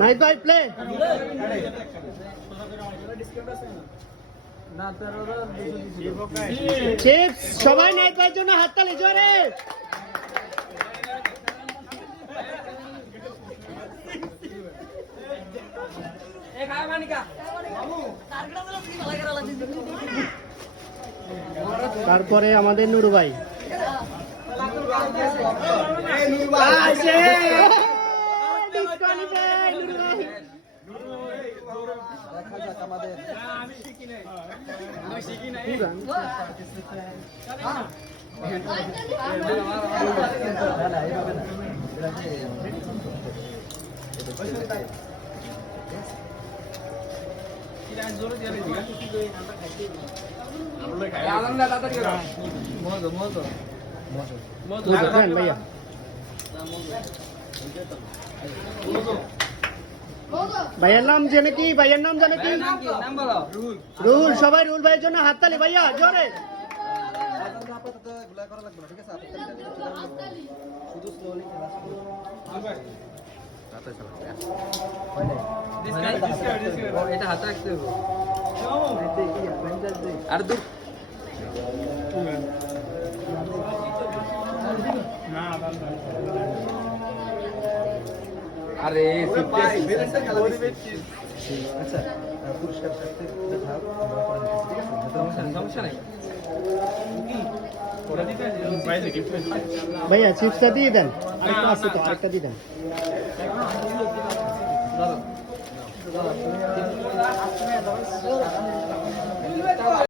Night ভাই play chips সবাই night ভাইয়ের জন্য হাততালি জোরে। তারপরে আমাদের নুরু ভাই ভাইয়া ভাইয়ের নাম জানে কি? ভাইয়ের নাম জানে কি? রুল। সবাই রুল ভাইয়ের জন্য হাততালি ভাইয়া জোরে। এটা হাতে রাখতে হবে আর দূর আরে আচ্ছা পুরস্কার সমস্যা নাই ভাইয়া চিপসটা দিয়ে দেন, আরেকটা আছে তো, আরেকটা দিয়ে দেন।